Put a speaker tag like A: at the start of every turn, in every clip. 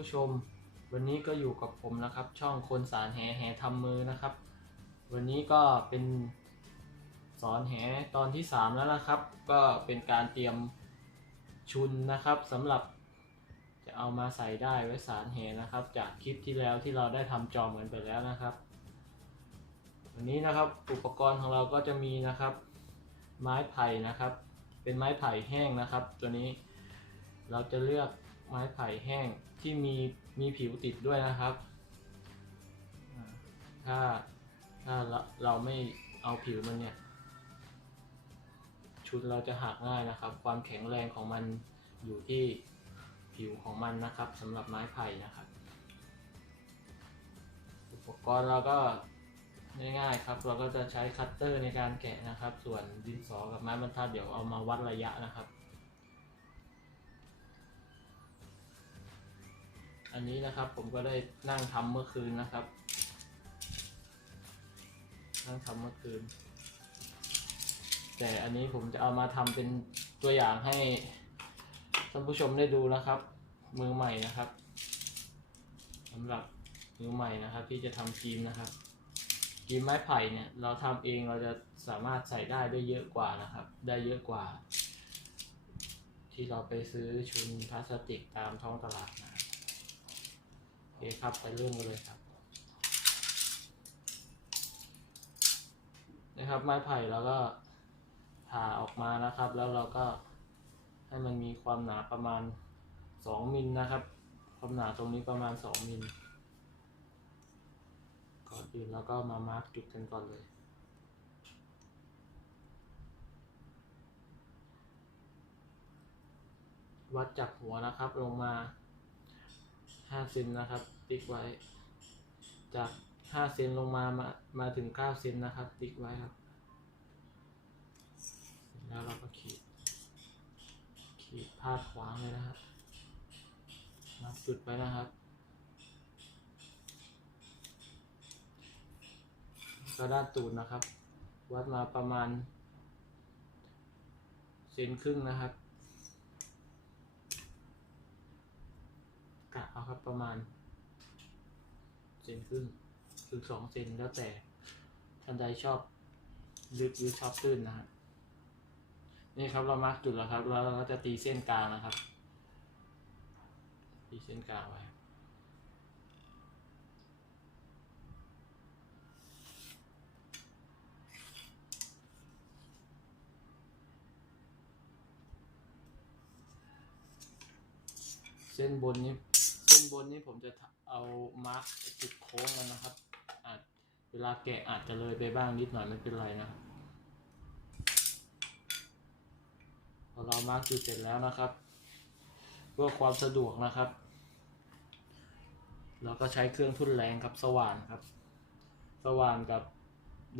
A: ผู้ชม วันนี้ก็อยู่กับผมนะครับ ช่องคนสารแหแหทำมือนะครับ วันนี้ก็เป็นสอนแหตอนที่ 3 แล้วนะครับ ก็เป็นการเตรียมชุนนะครับสำหรับจะเอามาใส่ได้ไว้สารแหนะครับ จากคลิปที่แล้วที่เราได้ทำจอมกันไปแล้วนะครับ วันนี้นะครับอุปกรณ์ของเราก็จะมีนะครับ ไม้ไผ่นะครับ เป็นไม้ไผ่แห้งนะครับ ตัวนี้เราจะเลือก ไม้ไผ่แห้งที่มีมีผิวติดด้วยนะครับ ถ้าถ้าเราเราไม่เอาผิวมันเนี่ย ชุดเราจะหักง่ายนะครับ ความแข็งแรงของมันอยู่ที่ผิวของมันนะครับสำหรับไม้ไผ่นะครับ อุปกรณ์เราก็ง่ายๆครับ เราก็จะใช้คัตเตอร์ในการแกะนะครับ ส่วนดินสอกับไม้บรรทัดเดี๋ยวเอามาวัดระยะนะครับ อันนี้นะครับผมก็ได้นั่งทำเมื่อคืนนะครับ นั่งทำเมื่อคืน แต่อันนี้ผมจะเอามาทำเป็นตัวอย่างให้ท่านผู้ชมได้ดูนะครับ มือใหม่นะครับสำหรับมือใหม่นะครับ ที่จะทำครีมนะครับครีมไม้ไผ่เนี่ยเราทำเองเราจะสามารถใส่ได้ได้เยอะกว่านะครับ ได้เยอะกว่า ที่เราไปซื้อชุนพลาสติกตามท้องตลาดนะ เคครับไปเริ่มกันเลยครับ นะครับไม้ไผ่เราก็ผ่าออกมานะครับ แล้วเราก็ให้มันมีความหนาประมาณ 2มิลนะครับ ความหนาตรงนี้ประมาณ 2มิลก่อนอื่นเราก็มามาร์กจุดกันก่อนเลยวัดจากหัวนะครับลงมา 5เซนนะครับติ๊กไว้ จาก5เซนลงมามามาถึง9เซนนะครับ ติ๊กไว้ครับ แล้วเราก็ขีดขีดพาดขวางเลยนะครับนับจุดไว้นะครับก็ด้านตูดนะครับ วัดมาประมาณเซนครึ่งนะครับกะเอา ครับ ประมาณเซนครึ่งถึงสองเซนแล้วแต่ท่านใดชอบลึกหรือชอบตื้นนะครับนี่ครับเรามาร์กจุดแล้วครับแล้วเราก็จะตีเส้นกลางนะครับ ตีเส้นกลางไว้เส้นบนนี้ เส้นบนนี้ผมจะเอามาร์กจุดโค้งกันนะครับ อาจเวลาแกะอาจจะเลยไปบ้างนิดหน่อยไม่เป็นไรนะครับพอเรามาร์กจุดเสร็จแล้วนะครับ เพื่อความสะดวกนะครับ เราก็ใช้เครื่องทุ่นแรงครับสว่านครับ สว่านกับ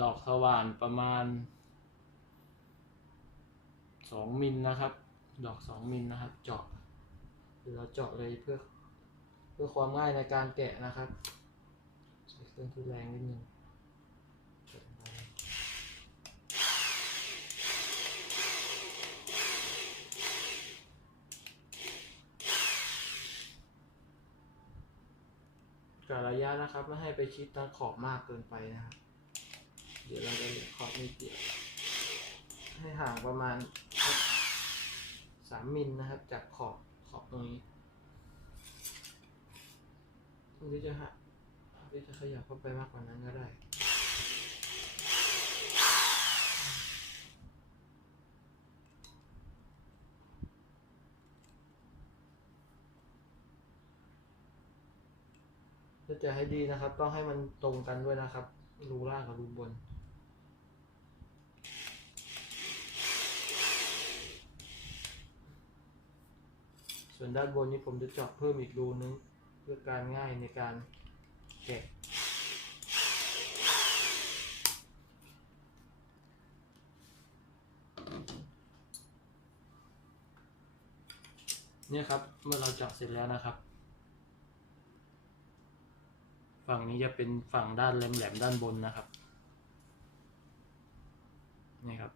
A: ดอกสว่านประมาณสองมิลนะครับ ดอกสองมิลนะครับ เจาะเดี๋ยวเราเจาะเลยเพื่อ พื่อความง่ายในการแกะนะครับใช้เครื่องทุ่นแรงนิดนึงเจาะลงไปกะระยะนะครับไม่ให้ไปชิดตาขอบมากเกินไปนะครับ เดี๋ยวเราจะเหลือขอบนิดเดียวให้ห่างประมาณสามมิลนะครับ จากขอบขอบตรงนี้ หรือจะหักหรือจะขยับเข้าไปมากกว่านั้นก็ได้ถ้าจะให้ดีนะครับ ต้องให้มันตรงกันด้วยนะครับ รูล่างกับรูบนส่วนด้านบนนี้ผมจะเจาะเพิ่มอีกรูนึง เพื่อการง่ายในการแกะเนี่ยครับเมื่อเราเจาะเสร็จแล้วนะครับ ฝั่งนี้จะเป็นฝั่งด้านแหลมๆด้านบนนะครับนี่ครับ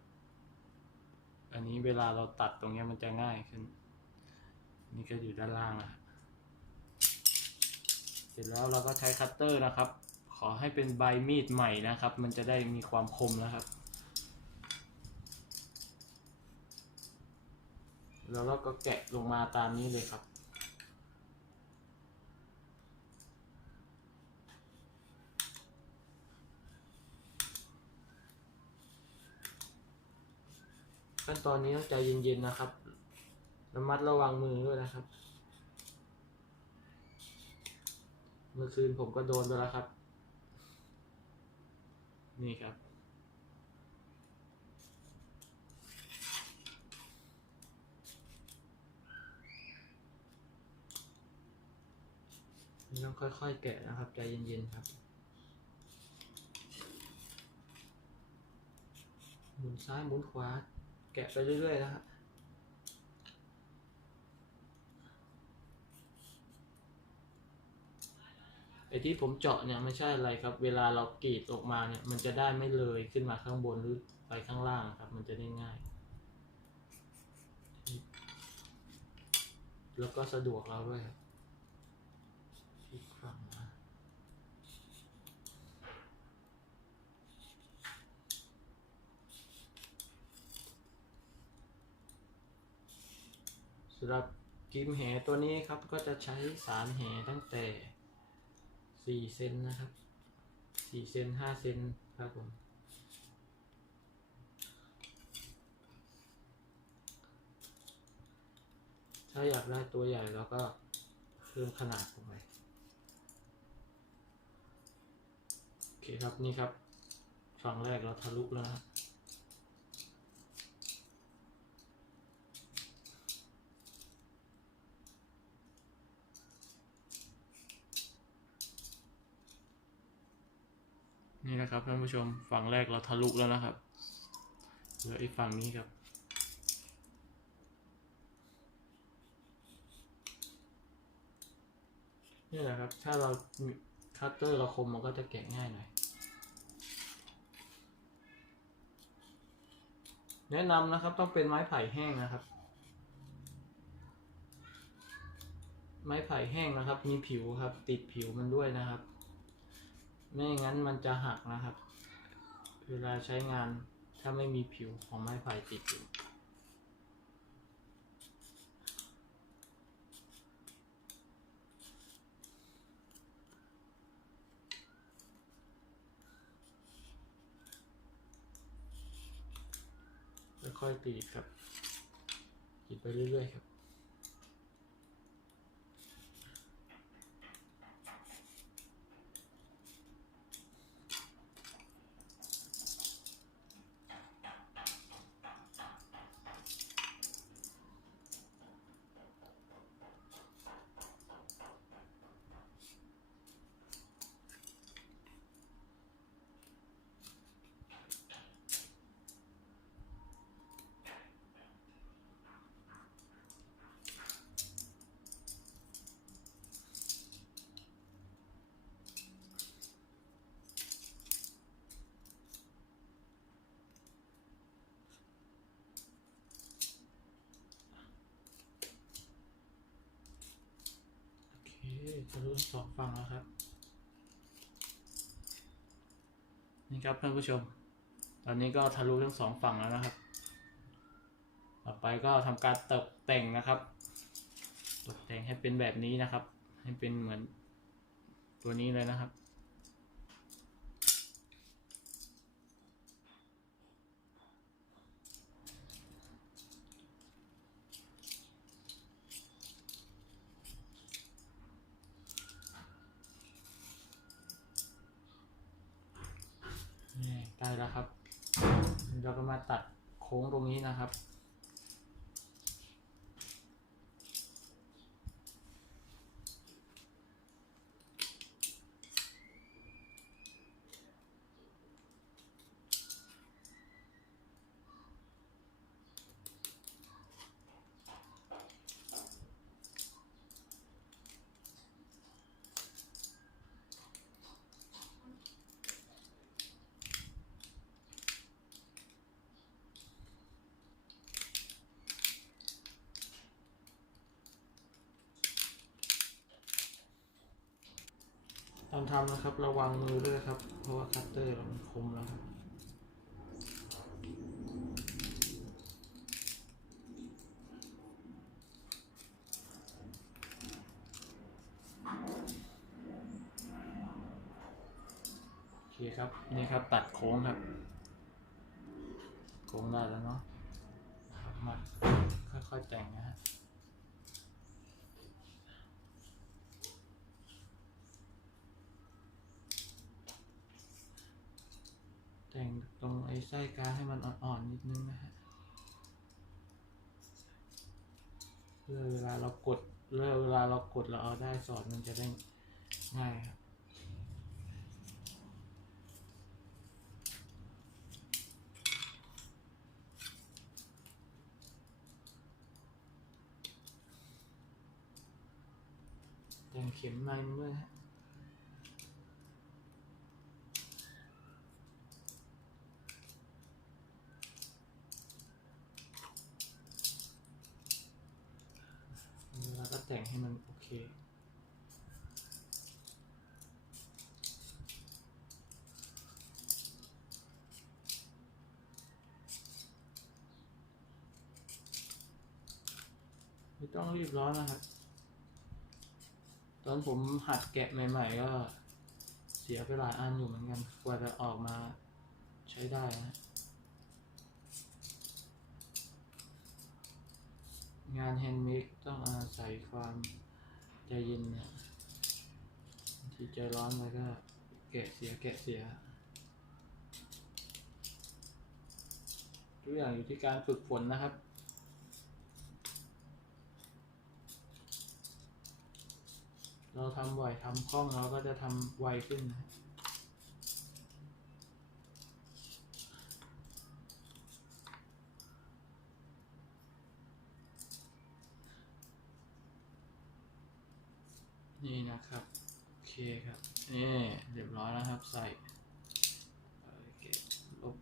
A: อันนี้เวลาเราตัดตรงนี้มันจะง่ายขึ้น นี่ก็อยู่ด้านล่างนะครับ เสร็จแล้วเราก็ใช้คัตเตอร์นะครับ ขอให้เป็นใบมีดใหม่นะครับ มันจะได้มีความคมนะครับ แล้วเราก็แกะลงมาตามนี้เลยครับขั้นตอนนี้ต้องใจเย็นๆนะครับ ระมัดระวังมือด้วยนะครับ เมื่อคืนผมก็โดนไปแล้วครับ นี่ครับนี่ต้องค่อยๆแกะนะครับ ใจเย็นๆครับหมุนซ้ายหมุนขวา แกะไปเรื่อยๆนะครับ อ้ที่ผมเจาะเนี่ยไม่ใช่อะไรครับ เวลาเรากรีดออกมาเนี่ย มันจะได้ไม่เลยขึ้นมาข้างบนหรือไปข้างล่างครับ มันจะได้ง่าย แล้วก็สะดวกเราด้วยครับพลิกฝั่งมาสำหรับกิมแหตัวนี้ครับก็จะใช้สารแหตั้งแต่ สี่เซนนะครับสี่เซนห้าเซนครับผมถ้าอยากได้ตัวใหญ่เราก็เพิ่มขนาดลงไปโอเคครับนี่ครับฝั่งแรกเราทะลุแล้วนะครับ นี่นะครับท่านผู้ชมฝั่งแรกเราทะลุแล้วนะครับเหลืออีกฝั่งนี้ครับ นี่แหละครับ ถ้าเราคัตเตอร์เราคมมันก็จะแกะง่ายหน่อย แนะนำนะครับต้องเป็นไม้ไผ่แห้งนะครับ ไม้ไผ่แห้งนะครับ มีผิวครับ ติดผิวมันด้วยนะครับ ไม่งั้นมันจะหักนะครับ เวลาใช้งานถ้าไม่มีผิวของไม้ไผ่ติดอยู่ค่อยๆตีครับกรีดไปเรื่อยๆครับ ทะลุทั้งสองฝั่งแล้วครับ นี่ครับเพื่อนผู้ชม ตอนนี้ก็ทะลุทั้งสองฝั่งแล้วนะครับ ต่อไปก็ทำการตกแต่งนะครับ ตกแต่งให้เป็นแบบนี้นะครับ ให้เป็นเหมือนตัวนี้เลยนะครับ นี่ใกล้แล้วครับ เราก็มาตัดโค้งตรงนี้นะครับำนะครับ ระวังมือด้วยครับ เพราะว่าคัตเตอร์มันคมแล้วครับโอเคครับ นี่ครับตัดโค้งครับ โค้งได้แล้วเนาะมาค่อยๆแต่งนะฮะ แต่งตรงไอ้ไส้กาให้มันอ่อนๆนิดนึงนะฮะ เพื่อเวลาเรากดเพื่อเวลาเรา กดเราเอาได้สอดมันจะได้ง่ายครับแต่งเข็มในมันด้วยฮะ แล้วก็แต่งให้มันโอเค รีบร้อนนะครับ ตอนผมหัดแกะใหม่ๆ ก็เสียไปหลายอันอยู่เหมือนกัน กว่าจะออกมาใช้ได้นะ งานแฮนด์เมดต้องอาศัยความใจเย็นนะทีใจร้อนไปก็แกะเสียแกะเสียทุกอย่างอยู่ที่การฝึกฝนนะครับ เราทำบ่อยทำคล่องเราก็จะทำไวขึ้นนะนี่นะครับ โอเคครับนี่เรียบร้อยแล้วครับใส่ลบ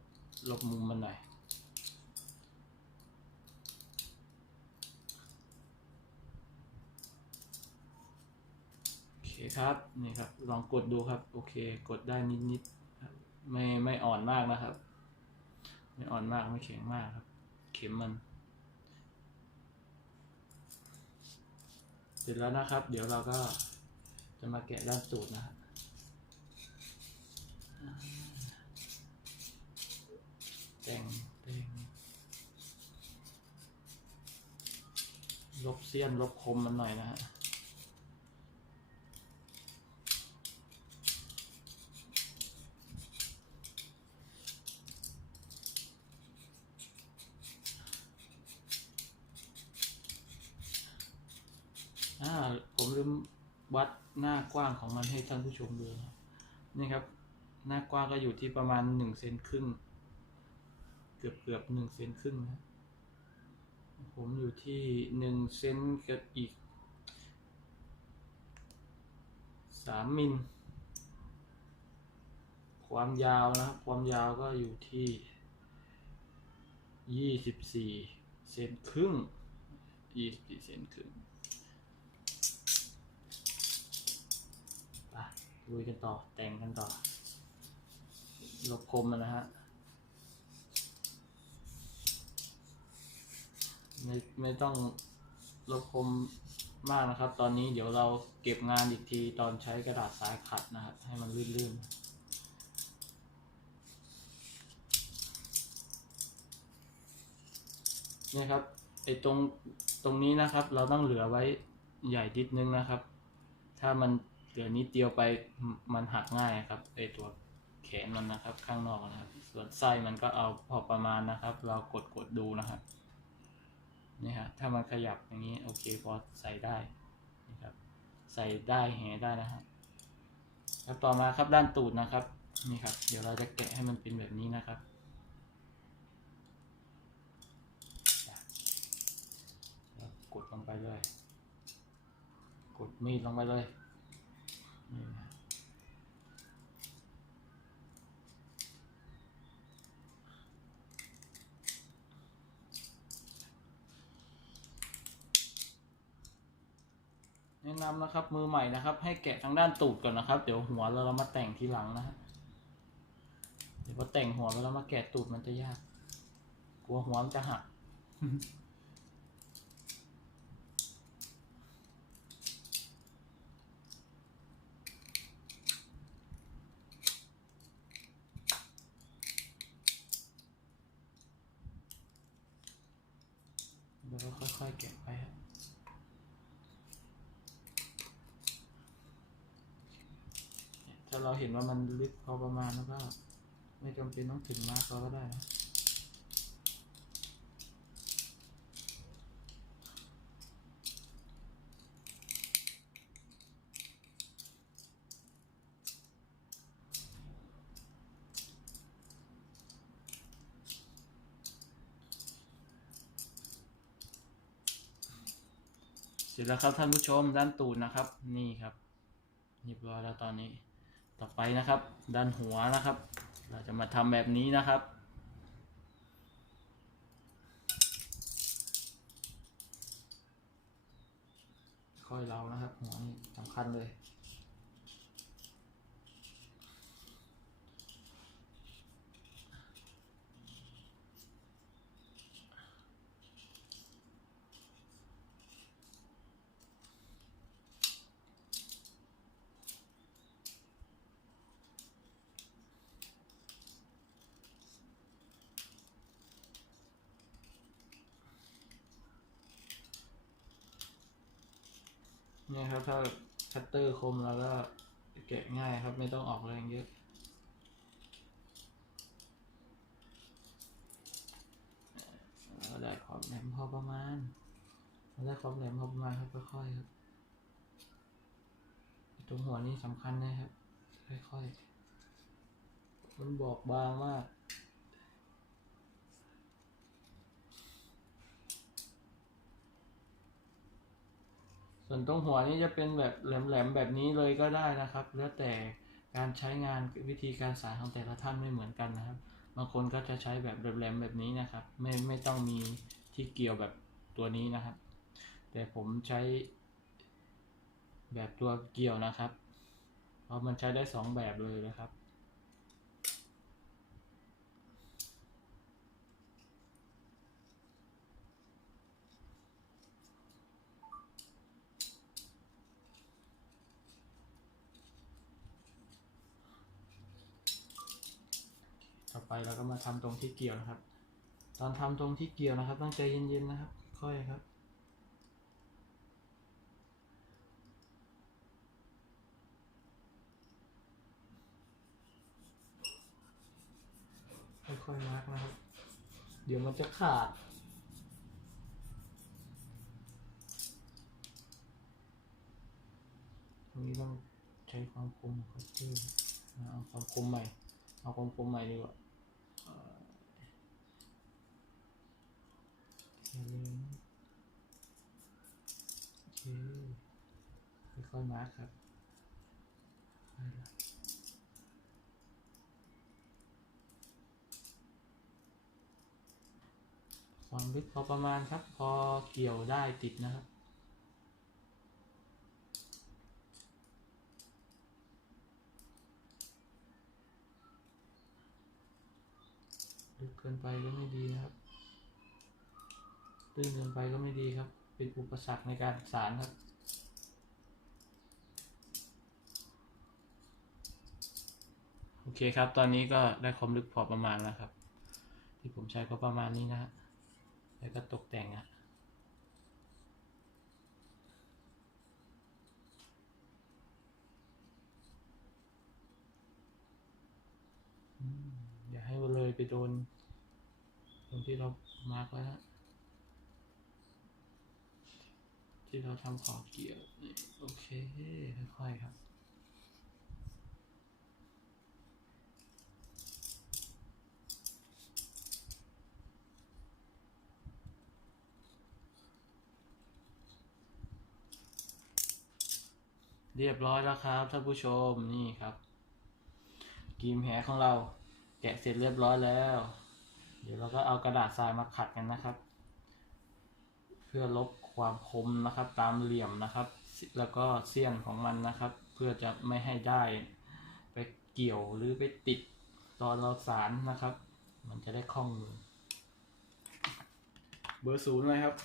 A: ลบมุมมันหน่อย โอเคครับนี่ครับ ลองกดดูครับ โอเค กดได้นิดๆไม่ไม่อ่อนมากนะครับ ไม่อ่อนมากไม่แข็งมากครับ เข็มมัน เสร็จแล้วนะครับ เดี๋ยวเราก็จะมาแกะด้านตูดนะครับแต่งแต่งลบเสี้ยนลบคมมันหน่อยนะฮะ อ่าผมลืมวัดหน้ากว้างของมันให้ท่านผู้ชมดูนะครับนี่ครับ หน้ากว้างก็อยู่ที่ประมาณหนึ่งเซนครึ่ง เกือบเกือบหนึ่งเซนครึ่งนะ ผมอยู่ที่หนึ่งเซนกับอีกสามมิล ความยาวนะครับ ความยาวก็อยู่ที่ยี่สิบสี่เซนครึ่งยี่สิบสี่เซนครึ่ง ลุยกันต่อ แต่งกันต่อ ลบคมนะฮะไม่ไม่ต้องลบคมมากนะครับ ตอนนี้เดี๋ยวเราเก็บงานอีกทีตอนใช้กระดาษทรายขัดนะครับ ให้มันลื่นๆนี่ครับไอ้ตรงตรงนี้นะครับ เราต้องเหลือไว้ใหญ่นิดนึงนะครับ ถ้ามัน เหลือนิดเดียวไปมันหักง่ายครับไอตัวแขนมันนะครับ ข้างนอกนะครับ ส่วนไส้มันก็เอาพอประมาณนะครับ เรากดกดดูนะครับนี่ฮะถ้ามันขยับอย่างนี้โอเคพอใส่ได้นี่ครับใส่ได้แหได้นะฮะครับต่อมาครับด้านตูดนะครับนี่ครับ เดี๋ยวเราจะแกะให้มันเป็นแบบนี้นะครับกดลงไปเลย กดมีดลงไปเลย แนะนำนะครับมือใหม่นะครับ ให้แกะทางด้านตูดก่อนนะครับ เดี๋ยวหัวเราเรามาแต่งทีหลังนะฮะเดี๋ยวพอแต่งหัวแล้วเรามาแกะตูดมันจะยาก กลัวหัวมันจะหัก ค่อยๆเกะไปครับถ้าเราเห็นว่ามันลึกพอประมาณแล้วก็ ไม่จำเป็นต้องถึงมากเราก็ได้นะ ร็จแล้วครับท่านผู้ชมด้านตูดนะครับ นี่ครับเรียบร้อยแล้วตอนนี้ ต่อไปนะครับ ด้านหัวนะครับ เราจะมาทำแบบนี้นะครับ ค่อยเรานะครับ หัวนี่สำคัญเลย เนี่ยครับถ้าคัตเตอร์คมแล้วก็แกะง่ายครับไม่ต้องออกแรงเยอะเราได้ความแหลมพอประมาณเราได้ความแหลมพอประมาณครับค่อยๆครับตรงหัวนี่สำคัญนะครับค่อยๆมันบอกบางมาก ส่วนตรงหัวนี่จะเป็นแบบแหลมๆแบบนี้เลยก็ได้นะครับ แล้วแต่การใช้งานวิธีการสานของแต่ละท่านไม่เหมือนกันนะครับ บางคนก็จะใช้แบบแหลมๆแบบนี้นะครับ ไม่ไม่ต้องมีที่เกี่ยวแบบตัวนี้นะครับ แต่ผมใช้แบบตัวเกี่ยวนะครับ เพราะมันใช้ได้สองแบบเลยนะครับ เราก็มาทำตรงที่เกี่ยวนะครับ ตอนทำตรงที่เกี่ยวนะครับต้องใจเย็นๆนะครับ ค่อยครับค่อยๆมาร์กนะครับ เดี๋ยวมันจะขาด ตรงนี้ต้องใช้ความคมครับเพิ่มเอาความคมใหม่ เอาความคมใหม่ดีกว่าเอ่อแค่นี้ โอเคค่อยๆมาร์คครับความลึกพอประมาณครับ พอเกี่ยวได้ติดนะครับลึกเกินไปก็ไม่ดีนะครับ ตื้นเกินไปก็ไม่ดีครับ เป็นอุปสรรคในการสารครับ โอเคครับ ตอนนี้ก็ได้ความลึกพอประมาณแล้วครับ ที่ผมใช้ก็ประมาณนี้นะฮะแล้วก็ตกแต่งอะอย่าให้มันเลยไปโดนตรงที่เรามาร์กไว้ฮะ ที่เราทำขอบเกี่ยวนี่โอเค ค่อยๆครับเรียบร้อยแล้วครับท่านผู้ชมนี่ครับกรีมแหของเราแกะเสร็จเรียบร้อยแล้ว เดี๋ยวเราก็เอากระดาษทรายมาขัดกันนะครับ เพื่อลบ ความคมนะครับ ตามเหลี่ยมนะครับ แล้วก็เสี้ยนของมันนะครับ เพื่อจะไม่ให้ได้ไปเกี่ยวหรือไปติดตอนเราสารนะครับ มันจะได้คล่องมือเบอร์ศูนย์เลยครับ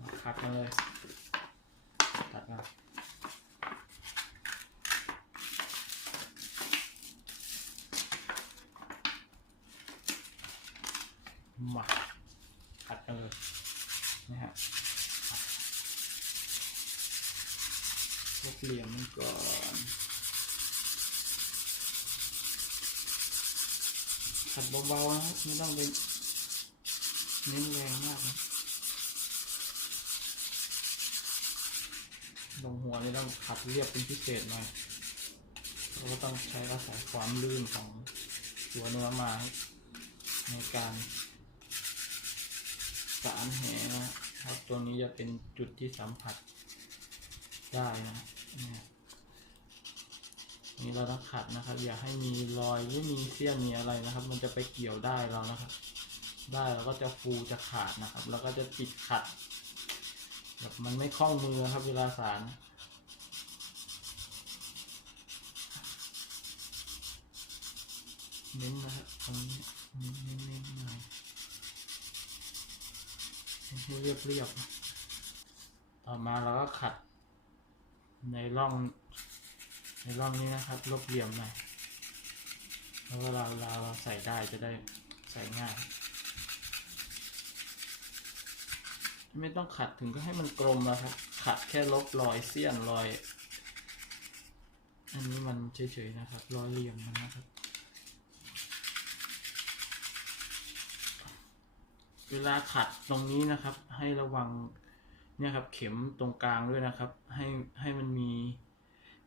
A: มาคัดกันเลยตัดมามาขัดกันเลยนะฮะขัด ลบเหลี่ยมมันก่อนขัดเบาๆนะครับ ไม่ต้องไปเน้นแรงมากนะตรงหัวนี่ต้องขัดเรียบเป็นพิเศษหน่อยเราก็ต้องใช้อาศัยความลื่นของตัวเนื้อไม้ในการสารแหนะครับ ตัวนี้จะเป็นจุดที่สัมผัสได้นะ นี่เราต้องขัดนะครับ อย่าให้มีรอยหรือมีเสี้ยนมีอะไรนะครับ มันจะไปเกี่ยวได้เรานะครับ ได้แล้วก็จะฟูจะขาดนะครับ แล้วก็จะติดขัดแบบมันไม่คล่องมือครับเวลาสารเน้นนะครับตรงนี้เน้นเน้นเน้นหน่อยให้เรียบเรียบต่อมาเราก็ขัด ในร่อง ในร่องนี้นะครับ ลบเหลี่ยมหน่อยแล้วเวลาเราใส่ได้จะได้ใส่ง่าย ไม่ต้องขัดถึงก็ให้มันกลมนะครับ ขัดแค่ลบรอยเสี้ยนรอย อันนี้มันเฉยๆนะครับ รอยเหลี่ยมมันนะครับ เวลาขัดตรงนี้นะครับ ให้ระวัง เนี่ยครับเข็มตรงกลางด้วยนะครับ ให้ให้มันมี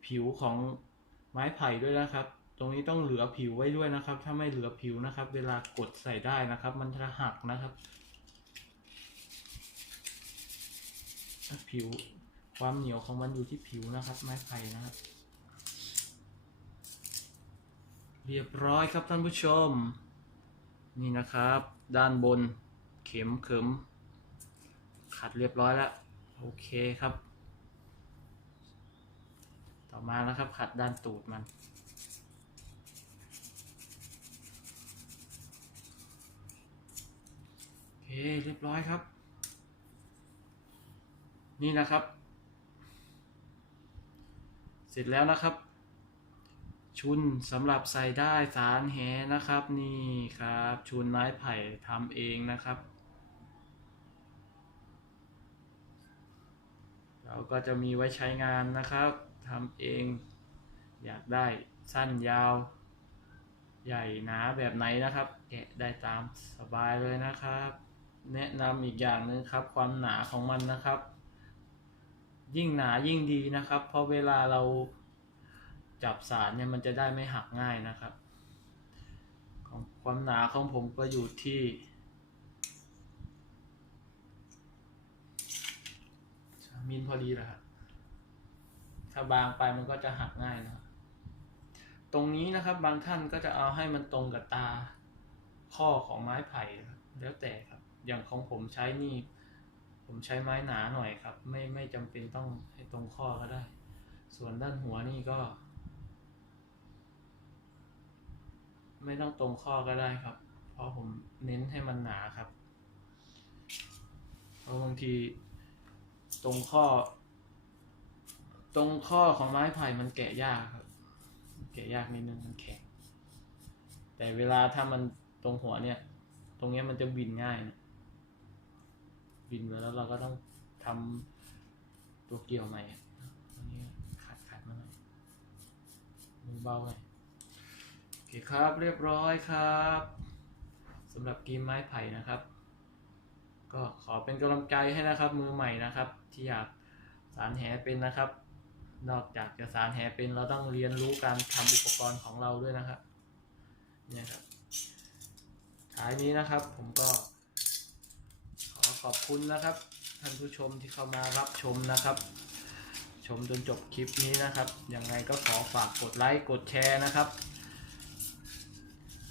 A: ผิวของไม้ไผ่ด้วยนะครับ ตรงนี้ต้องเหลือผิวไว้ด้วยนะครับ ถ้าไม่เหลือผิวนะครับ เวลากดใส่ได้นะครับ มันจะหักนะครับ ผิวความเหนียวของมันอยู่ที่ผิวนะครับ ไม้ไผ่นะครับ เรียบร้อยครับท่านผู้ชม นี่นะครับ ด้านบนเข็มเข็ม ขัดเรียบร้อยแล้ว โอเคครับ ต่อมานะครับ ขัดด้านตูดมัน โอเค เรียบร้อยครับ นี่นะครับ เสร็จแล้วนะครับ ชุนสำหรับใส่ได้สารแหนะครับ นี่ครับ ชุนไม้ไผ่ทำเองนะครับ เราก็จะมีไว้ใช้งานนะครับทำเอง อยากได้สั้นยาว ใหญ่หนาแบบไหนนะครับ แกะได้ตามสบายเลยนะครับ แนะนำอีกอย่างหนึ่งครับ ความหนาของมันนะครับ ยิ่งหนายิ่งดีนะครับ เพราะเวลาเราจับสารเนี่ยมันจะได้ไม่หักง่ายนะครับของความหนาของผมก็อยู่ที่สา มมิลพอดีแหละครับถ้าบางไปมันก็จะหักง่ายนะครับตรงนี้นะครับบางท่านก็จะเอาให้มันตรงกับตาข้อของไม้ไผ่ครับแล้วแต่ครับ อย่างของผมใช้นี่ ผมใช้ไม้หนาหน่อยครับ ไม่ไม่จำเป็นต้องให้ตรงข้อก็ได้ ส่วนด้านหัวนี่ก็ ไม่ต้องตรงข้อก็ได้ครับ เพราะผมเน้นให้มันหนาครับเพราะบางที ตรงข้อ ตรงข้อของไม้ไผ่มันแกะยากครับ แกะยากนิดนึงมันแข็งแต่เวลาถ้ามันตรงหัวเนี่ย ตรงเนี้ยมันจะบินง่ายนะบินมาแล้วเราก็ต้องทำตัวเกี่ยวใหม่อันนี้ขาดขาดมาหน่อยมือเบาหน่อยโอเคครับเรียบร้อยครับสำหรับกีมไม้ไผ่นะครับ ก็ขอเป็นกำลังใจให้นะครับมือใหม่นะครับ ที่อยากสารแหเป็นนะครับ นอกจากจะสารแหเป็นเราต้องเรียนรู้การทำอุปกรณ์ของเราด้วยนะครับเนี่ยครับท้ายนี้นะครับผมก็ ขอขอบคุณนะครับ ท่านผู้ชมที่เข้ามารับชมนะครับ ชมจนจบคลิปนี้นะครับยังไงก็ขอฝากกดไลค์กดแชร์นะครับ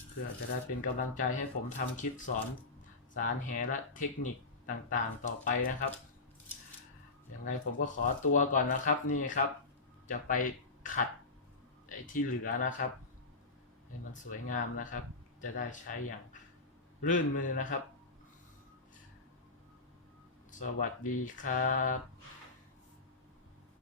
A: เพื่อจะได้เป็นกำลังใจให้ผมทำคลิปสอนารแหและเทคนิคต่างๆต่อไปนะครับ ยังไงผมก็ขอตัวก่อนนะครับนี่ครับ จะไปขัดไอ้ที่เหลือนะครับ ให้มันสวยงามนะครับ จะได้ใช้อย่างรื่นมือนะครับ สวัสดีครับ